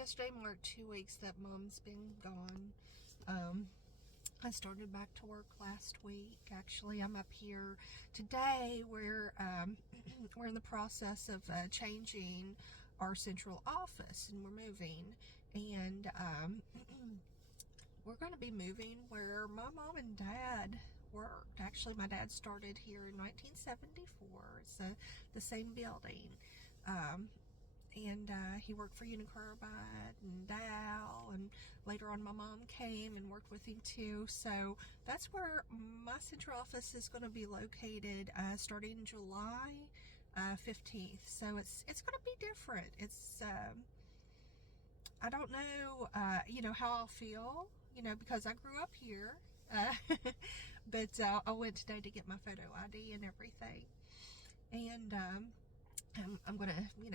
Yesterday marked 2 weeks that Mom's been gone. I started back to work last week. Actually, I'm up here today where we're in the process of changing our central office, and we're moving. And we're going to be moving where my mom and dad worked. Actually, my dad started here in 1974. It's the same building. And he worked for Unicarbide and Dow, and later on my mom came and worked with him too. So that's where my central office is going to be located starting July 15th. So it's going to be different. It's I don't know how I'll feel, because I grew up here. But I went today to get my photo ID and everything, and I'm gonna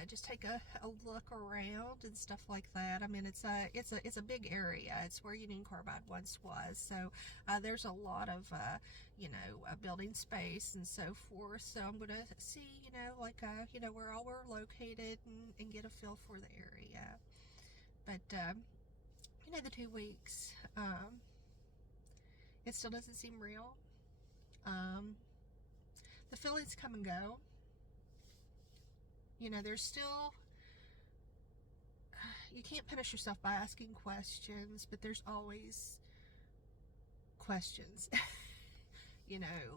just take a look around and stuff like that. I mean, it's a big area. It's where Union Carbide once was, so there's a lot of building space and so forth. So I'm gonna see where all we're located and get a feel for the area. But the 2 weeks, it still doesn't seem real. The feelings come and go. There's still, you can't punish yourself by asking questions, but there's always questions.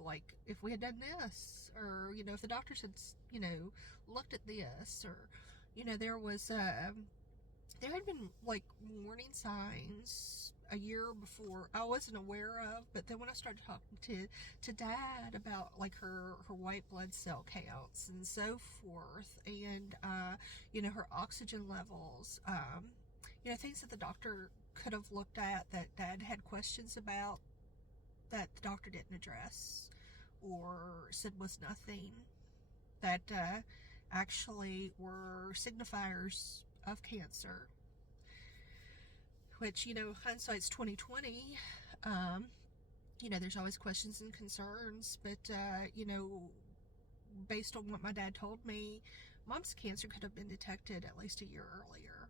Like if we had done this, or, if the doctors had, looked at this, or, there had been like warning signs a year before I wasn't aware of, but then when I started talking to Dad about like her white blood cell counts and so forth, and her oxygen levels, things that the doctor could have looked at that Dad had questions about that the doctor didn't address or said was nothing, that actually were signifiers of cancer, which, hindsight's 2020. There's always questions and concerns, but based on what my dad told me, Mom's cancer could have been detected at least a year earlier.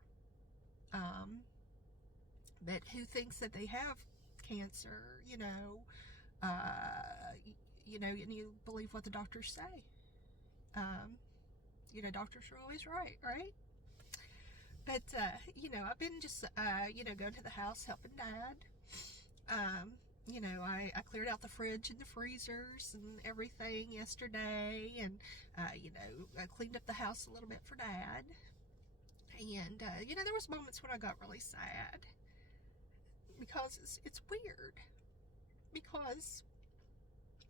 But who thinks that they have cancer, and you believe what the doctors say. Doctors are always right? But, I've been just, going to the house helping Dad. I cleared out the fridge and the freezers and everything yesterday, and, I cleaned up the house a little bit for Dad. And, there was moments when I got really sad, because it's weird, because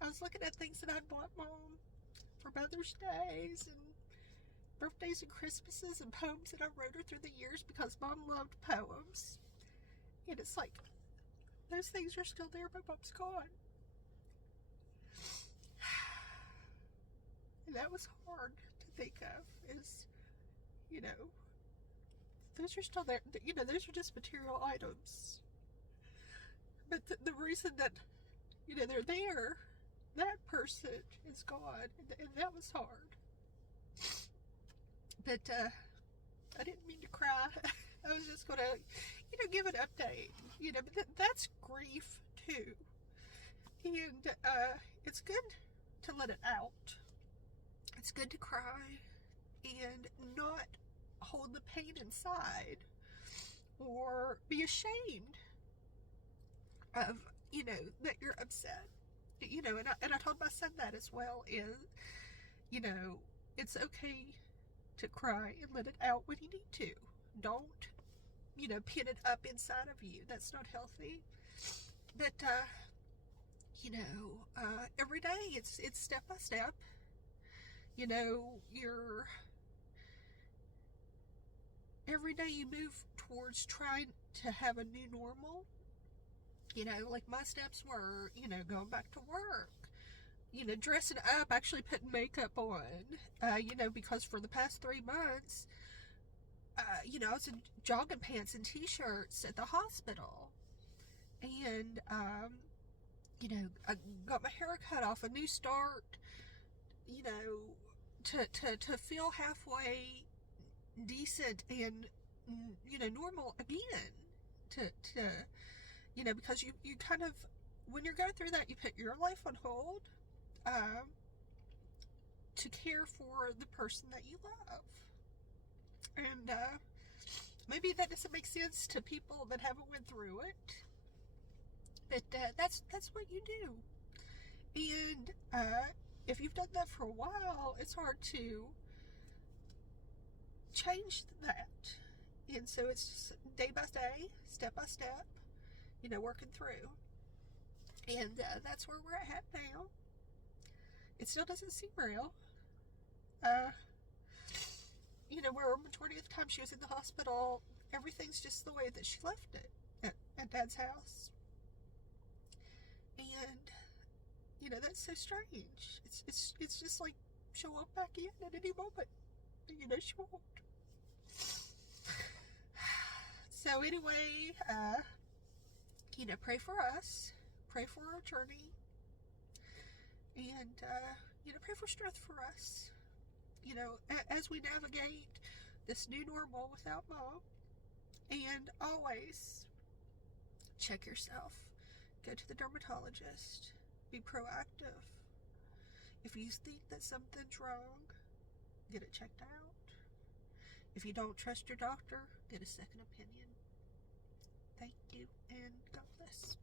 I was looking at things that I'd bought Mom for Mother's Days and birthdays and Christmases, and poems that I wrote her through the years, because Mom loved poems. And it's like, those things are still there, but Mom's gone. And that was hard to think of, is, those are still there. Those are just material items. But the reason that, they're there, that person is gone, and that was hard. But I didn't mean to cry. I was just going to, give an update. But that's grief too. And it's good to let it out. It's good to cry and not hold the pain inside, or be ashamed of, that you're upset. And I told my son that as well, is, it's okay to cry and let it out when you need to. Don't, pin it up inside of you. That's not healthy. But, every day it's step by step. Every day you move towards trying to have a new normal. Like my steps were, going back to work, dressing up, actually putting makeup on, because for the past 3 months, I was in jogging pants and t-shirts at the hospital, and, I got my hair cut off, a new start, to feel halfway decent and normal again, to because you kind of, when you're going through that, you put your life on hold, to care for the person that you love. And maybe that doesn't make sense to people that haven't went through it, but that's what you do. And if you've done that for a while, it's hard to change that. And so it's just day by day, step by step, working through. And that's where we're at now. It still doesn't seem real. Where majority of the time she was in the hospital, everything's just the way that she left it at Dad's house. And that's so strange. It's just like she'll walk back in at any moment. She won't. So anyway, pray for us, pray for our journey, and pray for strength for us. As we navigate this new normal without Mom. And always check yourself. Go to the dermatologist. Be proactive. If you think that something's wrong, get it checked out. If you don't trust your doctor, get a second opinion. Thank you, and God bless.